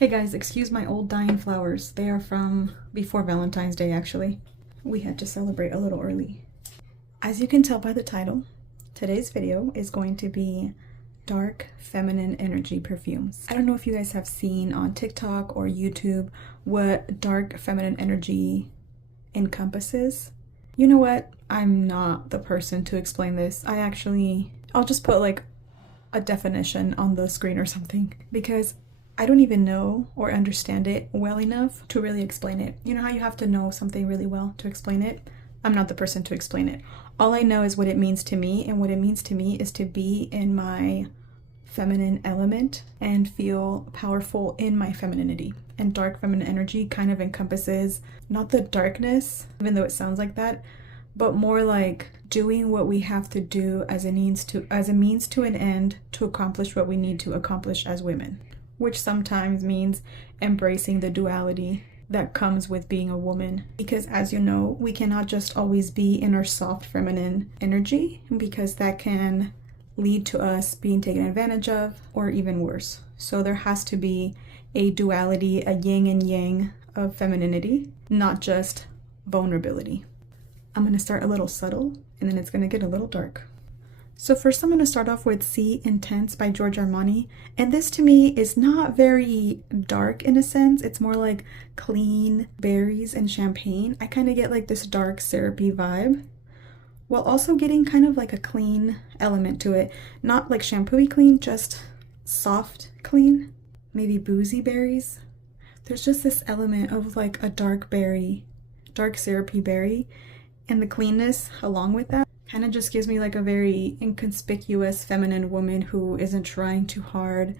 Hey guys, excuse my old dying flowers. They are from before Valentine's Day, actually. We had to celebrate a little early. As you can tell by the title, today's video is going to be dark feminine energy perfumes. I don't know if you guys have seen on TikTok or YouTube what dark feminine energy encompasses. You know what? I'm not the person to explain this. I'll just put like a definition on the screen or something, because I don't even know or understand it well enough to really explain it. You know how you have to know something really well to explain it? I'm not the person to explain it. All I know is what it means to me, and what it means to me is to be in my feminine element and feel powerful in my femininity. And dark feminine energy kind of encompasses not the darkness, even though it sounds like that, but more like doing what we have to do as a means to an end to accomplish what we need to accomplish as women, which sometimes means embracing the duality that comes with being a woman. Because as you know, we cannot just always be in our soft feminine energy, because that can lead to us being taken advantage of, or even worse. So there has to be a duality, a yin and yang of femininity, not just vulnerability. I'm going to start a little subtle, and then it's going to get a little dark. So first I'm going to start off with Sea Intense by Giorgio Armani. And this to me is not very dark in a sense. It's more like clean berries and champagne. I kind of get like this dark syrupy vibe, while also getting kind of like a clean element to it. Not like shampoo-y clean, just soft clean. Maybe boozy berries. There's just this element of like a dark berry, dark syrupy berry, and the cleanness along with that kind of just gives me like a very inconspicuous feminine woman who isn't trying too hard.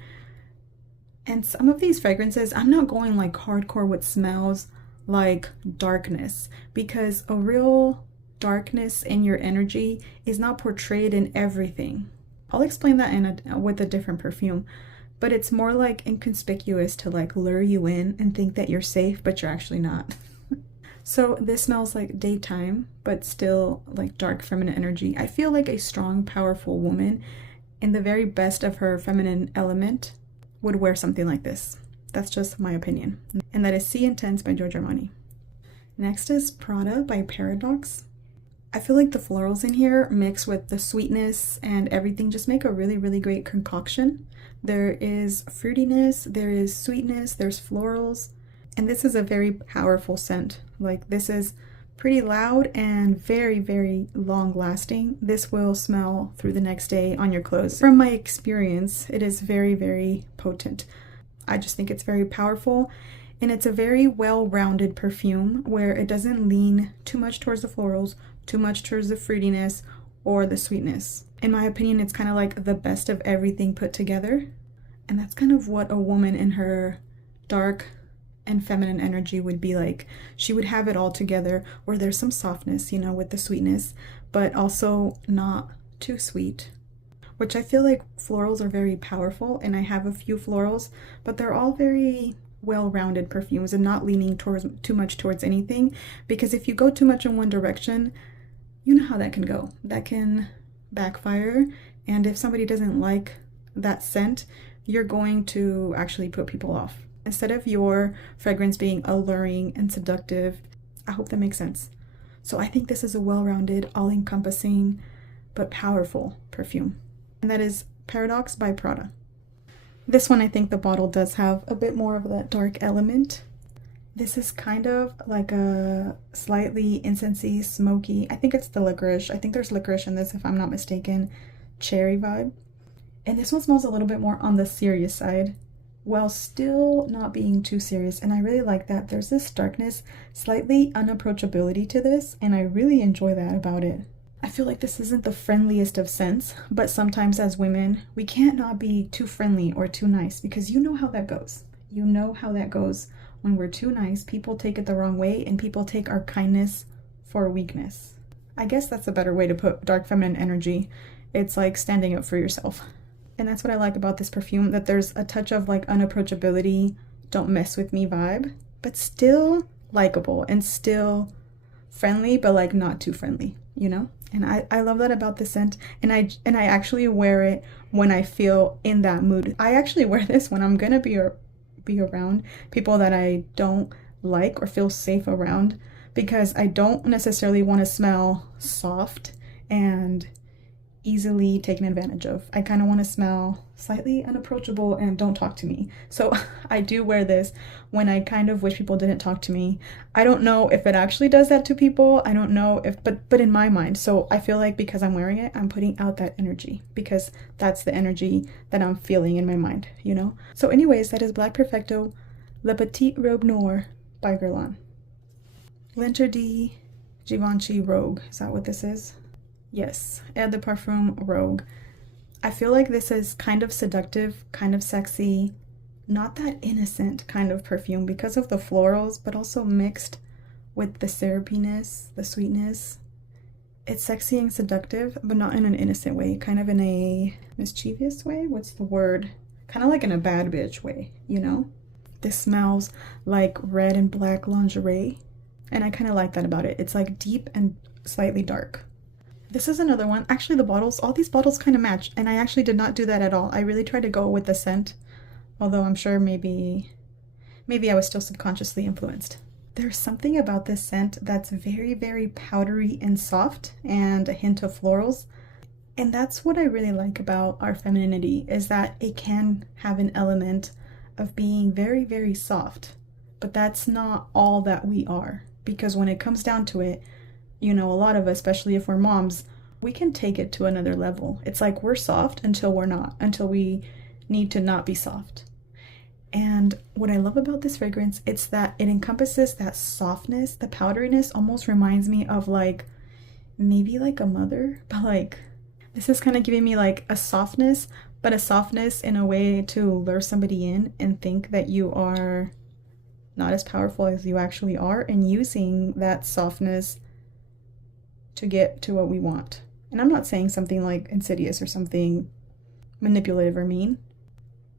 And some of these fragrances, I'm not going like hardcore with smells like darkness, because a real darkness in your energy is not portrayed in everything. I'll explain that with a different perfume, but it's more like inconspicuous to like lure you in and think that you're safe, but you're actually not. So this smells like daytime, but still like dark feminine energy. I feel like a strong, powerful woman in the very best of her feminine element would wear something like this. That's just my opinion. And that is Sea Intense by Giorgio Armani. Next is Prada by Paradox. I feel like the florals in here mixed with the sweetness and everything just make a really, really great concoction. There is fruitiness, there is sweetness, there's florals. And this is a very powerful scent. Like, this is pretty loud and very, very long lasting. This will smell through the next day on your clothes. From my experience, it is very, very potent. I just think it's very powerful, and it's a very well-rounded perfume where it doesn't lean too much towards the florals, too much towards the fruitiness or the sweetness. In my opinion, it's kind of like the best of everything put together. And that's kind of what a woman in her dark and feminine energy would be like. She would have it all together, where there's some softness, you know, with the sweetness, but also not too sweet, which I feel like florals are very powerful, and I have a few florals, but they're all very well-rounded perfumes and not leaning towards too much towards anything, because if you go too much in one direction, you know how that can go. That can backfire, and if somebody doesn't like that scent, you're going to actually put people off. Instead of your fragrance being alluring and seductive. I hope that makes sense. So I think this is a well-rounded, all-encompassing, but powerful perfume. And that is Paradox by Prada. This one, I think the bottle does have a bit more of that dark element. This is kind of like a slightly incensey, smoky, I think it's the licorice. I think there's licorice in this if I'm not mistaken. Cherry vibe. And this one smells a little bit more on the serious side, while still not being too serious, and I really like that. There's this darkness, slightly unapproachability to this, and I really enjoy that about it. I feel like this isn't the friendliest of scents, but sometimes as women, we can't not be too friendly or too nice, because you know how that goes. You know how that goes. When we're too nice, people take it the wrong way, and people take our kindness for weakness. I guess that's a better way to put dark feminine energy. It's like standing up for yourself. And that's what I like about this perfume, that there's a touch of like unapproachability, don't mess with me vibe, but still likable and still friendly, but like not too friendly, you know? And I love that about this scent. And I actually wear it when I feel in that mood. I actually wear this when I'm gonna be be around people that I don't like or feel safe around, because I don't necessarily want to smell soft and easily taken advantage of. I kind of want to smell slightly unapproachable and don't talk to me. So I do wear this when I kind of wish people didn't talk to me. I don't know if it actually does that to people. I don't know if, but in my mind. So I feel like because I'm wearing it, I'm putting out that energy, because that's the energy that I'm feeling in my mind, you know? So anyways, that is Black Perfecto Le Petit Robe Noir by Guerlain. L'Interdit Givenchy Rogue. Is that what this is? Yes, Eau de Parfum Rogue. I feel like this is kind of seductive, kind of sexy, not that innocent kind of perfume because of the florals, but also mixed with the syrupiness, the sweetness. It's sexy and seductive, but not in an innocent way, kind of in a mischievous way. What's the word? Kind of like in a bad bitch way, you know? This smells like red and black lingerie, and I kind of like that about it. It's like deep and slightly dark. This is another one. Actually, the bottles, all these bottles kind of match, and I actually did not do that at all. I really tried to go with the scent, although I'm sure maybe I was still subconsciously influenced. There's something about this scent that's very, very powdery and soft, and a hint of florals. And that's what I really like about our femininity, is that it can have an element of being very, very soft, but that's not all that we are, because when it comes down to it, you know, a lot of us, especially if we're moms, we can take it to another level. It's like we're soft until we're not, until we need to not be soft. And what I love about this fragrance, it's that it encompasses that softness. The powderiness almost reminds me of like, maybe like a mother, but like, this is kind of giving me like a softness, but a softness in a way to lure somebody in and think that you are not as powerful as you actually are, and using that softness to get to what we want. And I'm not saying something like insidious or something manipulative or mean.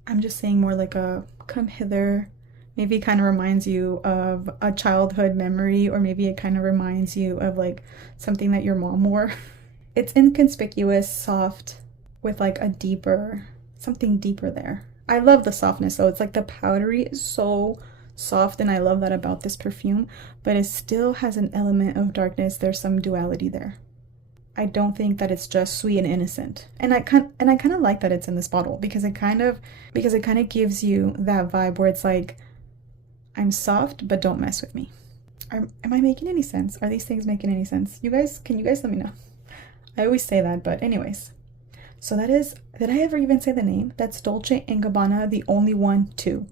I'm just saying more like a come hither. Maybe it kind of reminds you of a childhood memory, or maybe it kind of reminds you of like something that your mom wore. It's inconspicuous, soft, with like a deeper, something deeper there. I love the softness, so it's like the powdery is so soft, and I love that about this perfume, but it still has an element of darkness. There's some duality there. I don't think that it's just sweet and innocent, and I kind of like that it's in this bottle, because it kind of gives you that vibe where it's like, I'm soft, but don't mess with me. Am I making any sense? Are these things making any sense? Can you guys let me know? I always say that, but anyways. So that is, did I ever even say the name? That's Dolce & Gabbana, The Only One 2.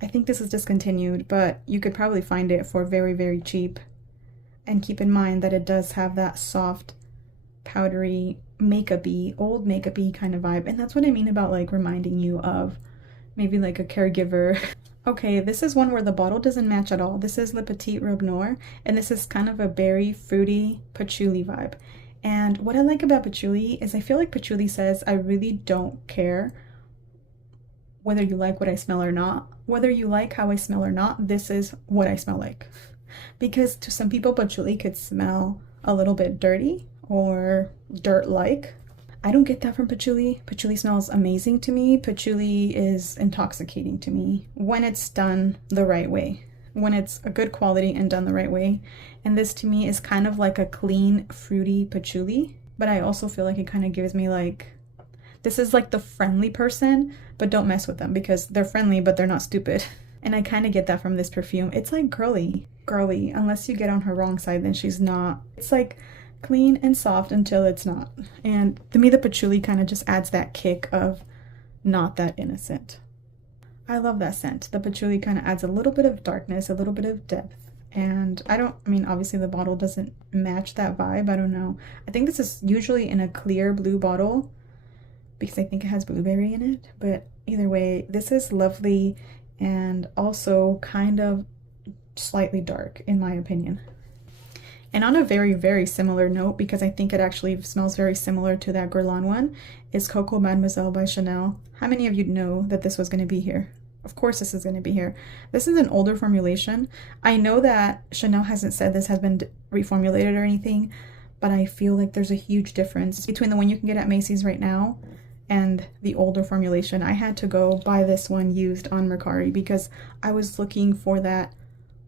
I think this is discontinued, but you could probably find it for very, very cheap. And keep in mind that it does have that soft, powdery, makeup-y, old makeup-y kind of vibe. And that's what I mean about like reminding you of maybe like a caregiver. Okay, this is one where the bottle doesn't match at all. This is Le Petit Robe Noir, and this is kind of a berry, fruity, patchouli vibe. And what I like about patchouli is I feel like patchouli says, I really don't care whether you like what I smell or not. Whether you like how I smell or not, this is what I smell like. Because to some people, patchouli could smell a little bit dirty or dirt-like. I don't get that from patchouli. Patchouli smells amazing to me. Patchouli is intoxicating to me when it's done the right way, when it's a good quality and done the right way. And this to me is kind of like a clean, fruity patchouli, but I also feel like it kind of gives me like, this is like the friendly person, but don't mess with them because they're friendly, but they're not stupid. And I kind of get that from this perfume. It's like girly, unless you get on her wrong side, then she's not. It's like clean and soft until it's not. And to me, the patchouli kind of just adds that kick of not that innocent. I love that scent. The patchouli kind of adds a little bit of darkness, a little bit of depth. And I mean, obviously the bottle doesn't match that vibe. I don't know. I think this is usually in a clear blue bottle because I think it has blueberry in it. But either way, this is lovely and also kind of slightly dark in my opinion. And on a very, very similar note, because I think it actually smells very similar to that Guerlain one, is Coco Mademoiselle by Chanel. How many of you know that this was going to be here? Of course this is going to be here. This is an older formulation. I know that Chanel hasn't said this has been reformulated or anything, but I feel like there's a huge difference between the one you can get at Macy's right now and the older formulation. I had to go buy this one used on Mercari because I was looking for that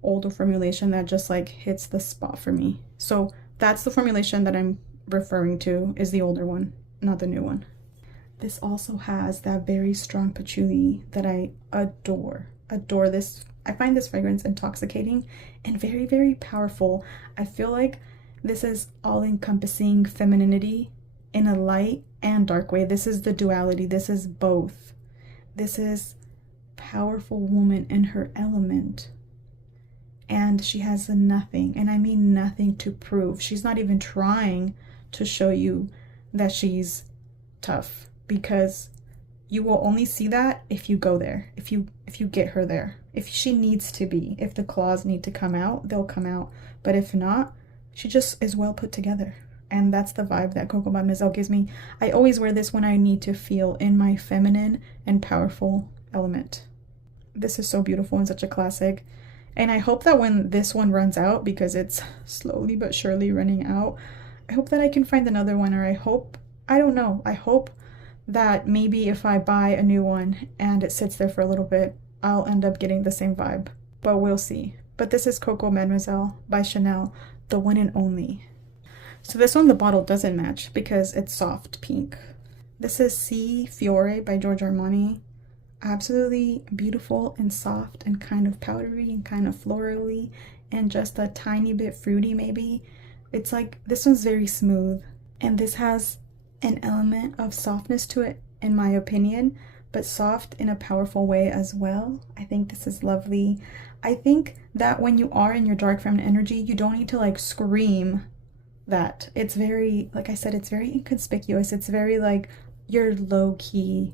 older formulation that just like hits the spot for me. So that's the formulation that I'm referring to, is the older one, not the new one. This also has that very strong patchouli that I adore. Adore this. I find this fragrance intoxicating and very, very powerful. I feel like this is all-encompassing femininity in a light and dark way. This is the duality. This is both. This is powerful woman in her element. And she has nothing, and I mean nothing, to prove. She's not even trying to show you that she's tough, because you will only see that if you go there, if you get her there. If she needs to be, if the claws need to come out, they'll come out. But if not, she just is well put together. And that's the vibe that Coco Mademoiselle gives me. I always wear this when I need to feel in my feminine and powerful element. This is so beautiful and such a classic. And I hope that when this one runs out, because it's slowly but surely running out, I hope that I can find another one, or I don't know, I hope that maybe if I buy a new one and it sits there for a little bit, I'll end up getting the same vibe, but we'll see. But this is Coco Mademoiselle by Chanel, the one and only. So this one, the bottle doesn't match because it's soft pink. This is Si Fiore by Giorgio Armani. Absolutely beautiful and soft and kind of powdery and kind of florally and just a tiny bit fruity maybe. It's like, this one's very smooth, and this has an element of softness to it in my opinion, but soft in a powerful way as well. I think this is lovely. I think that when you are in your dark feminine energy, you don't need to like scream that. It's very, like I said, it's very inconspicuous. It's very like, you're low-key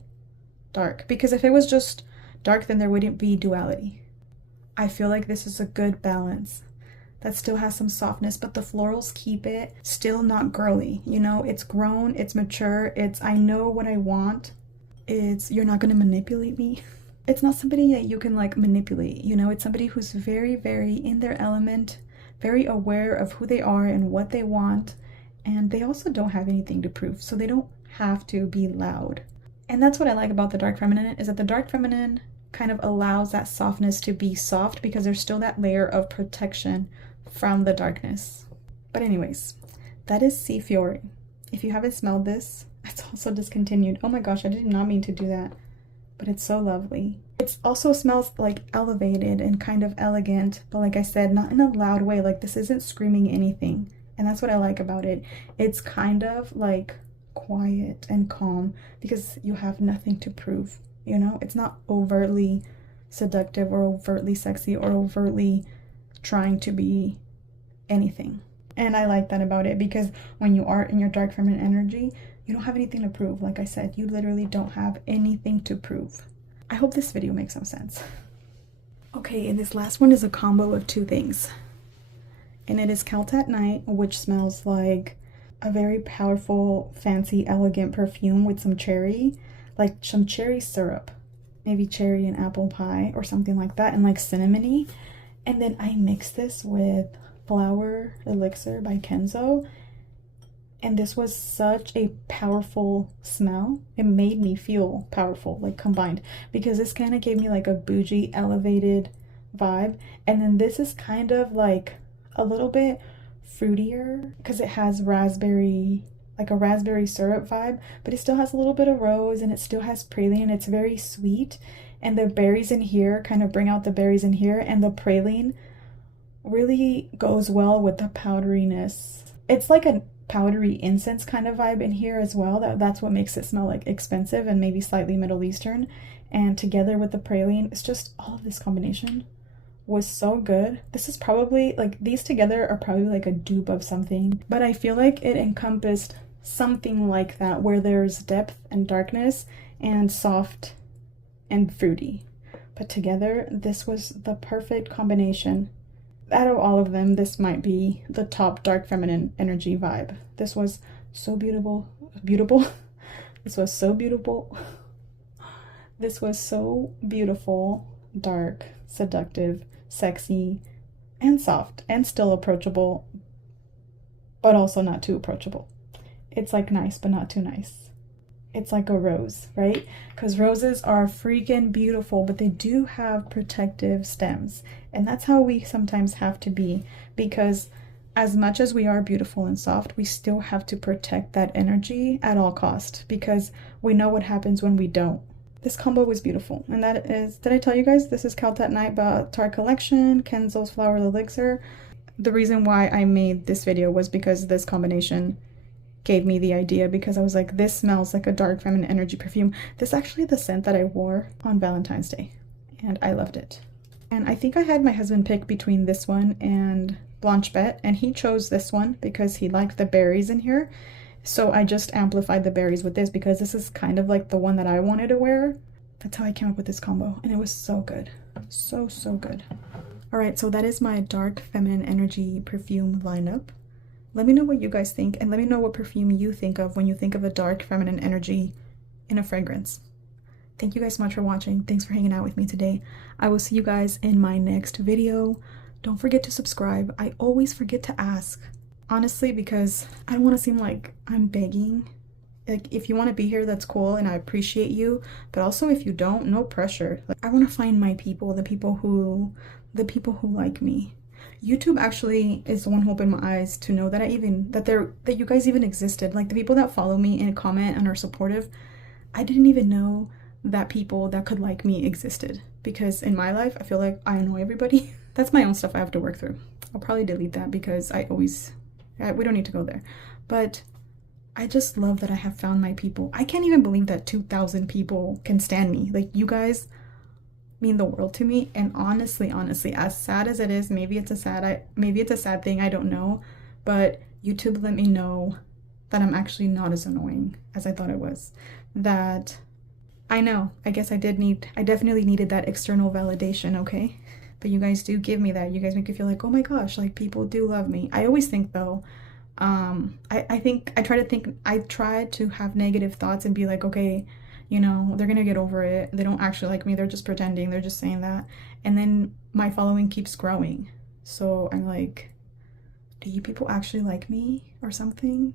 dark, because if it was just dark, then there wouldn't be duality. I feel like this is a good balance that still has some softness, but the florals keep it still not girly. You know, it's grown, it's mature, it's I know what I want. It's you're not gonna manipulate me. It's not somebody that you can like manipulate, you know. It's somebody who's very, very in their element, very aware of who they are and what they want, and they also don't have anything to prove, so they don't have to be loud. And that's what I like about the dark feminine, is that the dark feminine kind of allows that softness to be soft because there's still that layer of protection from the darkness. But anyways, that is Si Fiore. If you haven't smelled this, it's also discontinued. Oh my gosh, I did not mean to do that, but it's so lovely. It also smells like elevated and kind of elegant, but like I said, not in a loud way. Like this isn't screaming anything, and that's what I like about it. It's kind of like quiet and calm because you have nothing to prove, you know. It's not overtly seductive or overtly sexy or overtly trying to be anything. And I like that about it, because when you are in your dark feminine energy, you don't have anything to prove. Like I said, you literally don't have anything to prove. I hope this video makes some sense. Okay, and this last one is a combo of two things, and it is Celt at Night, which smells like a very powerful, fancy, elegant perfume with some cherry, like some cherry syrup, maybe cherry and apple pie or something like that, and like cinnamony. And then I mixed this with Flower Elixir by Kenzo, and this was such a powerful smell. It made me feel powerful, like combined, because this kind of gave me like a bougie, elevated vibe. And then this is kind of like a little bit fruitier because it has raspberry, like a raspberry syrup vibe, but it still has a little bit of rose, and it still has praline. It's very sweet, and the berries in here kind of bring out the berries in here, and the praline really goes well with the powderiness. It's like a powdery incense kind of vibe in here as well. That's what makes it smell like expensive and maybe slightly Middle Eastern. And together with the praline, it's just all of this combination was so good. This is probably like, these together are probably like a dupe of something, but I feel like it encompassed something like that, where there's depth and darkness and soft and fruity. But together, this was the perfect combination. Out of all of them, this might be the top dark feminine energy vibe. This was so beautiful. This was so beautiful. This was so beautiful, dark, seductive, sexy, and soft, and still approachable, but also not too approachable. It's like nice, but not too nice. it's like a rose, right? Because roses are freaking beautiful, but they do have protective stems. And that's how we sometimes have to be, because as much as we are beautiful and soft, we still have to protect that energy at all cost, because we know what happens when we don't. This combo was beautiful, and that is, did I tell you guys, this is Count That Night by Tarte Collection, Kenzo's Flower Elixir. The reason why I made this video was because this combination gave me the idea, because I was like, this smells like a dark feminine energy perfume. This is actually the scent that I wore on Valentine's Day, and I loved it. And I think I had my husband pick between this one and Blanche Bette, and he chose this one because he liked the berries in here. So I just amplified the berries with this because this is kind of like the one that I wanted to wear. That's how I came up with this combo, and it was so good. So good. All right, so that is my dark feminine energy perfume lineup. Let me know what you guys think, and let me know what perfume you think of when you think of a dark feminine energy in a fragrance. Thank you guys so much for watching. Thanks for hanging out with me today. I will see you guys in my next video. Don't forget to subscribe. I always forget to ask, honestly, because I don't want to seem like I'm begging. Like, if you want to be here, that's cool, and I appreciate you, but also if you don't, no pressure. Like, I want to find my people, the people who like me. YouTube actually is the one who opened my eyes to know that that you guys even existed. Like, the people that follow me and comment and are supportive, I didn't even know that people that could like me existed, because in my life I feel like I annoy everybody. That's my own stuff I have to work through. I'll probably delete that because we don't need to go there. But I just love that I have found my people. I can't even believe that 2,000 people can stand me. Like, you guys mean the world to me, and honestly, as sad as it is, maybe it's a sad thing, I don't know, but YouTube let me know that I'm actually not as annoying as I thought it was. That I know, I guess I definitely needed that external validation, okay? But you guys do give me that. You guys make me feel like, oh my gosh, like, people do love me. I always think though, I try to have negative thoughts and be like, okay, you know, they're gonna get over it. They don't actually like me. They're just pretending. They're just saying that. And then my following keeps growing. So I'm like, do you people actually like me or something?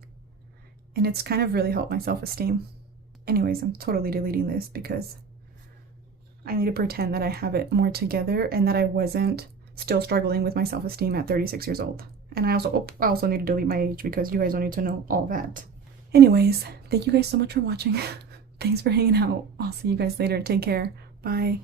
And it's kind of really helped my self-esteem. Anyways, I'm totally deleting this because I need to pretend that I have it more together and that I wasn't still struggling with my self-esteem at 36 years old. And I also need to delete my age because you guys don't need to know all that. Anyways, thank you guys so much for watching. Thanks for hanging out. I'll see you guys later. Take care. Bye.